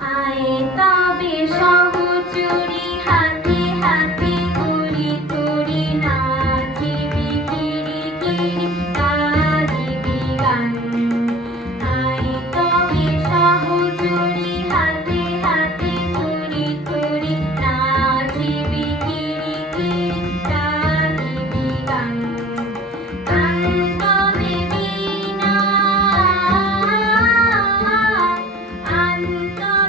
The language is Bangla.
আয় তবে সহচরী হাতে হাতে তরি তরি নাচিবি কিরি কিরি গাহিবি গান। আয় তবে সহচরী হাতে হাতে তরি তরি নাচিবি কিরি কিরি গাহিবি গান। আন্তবে বীণা আন্তবে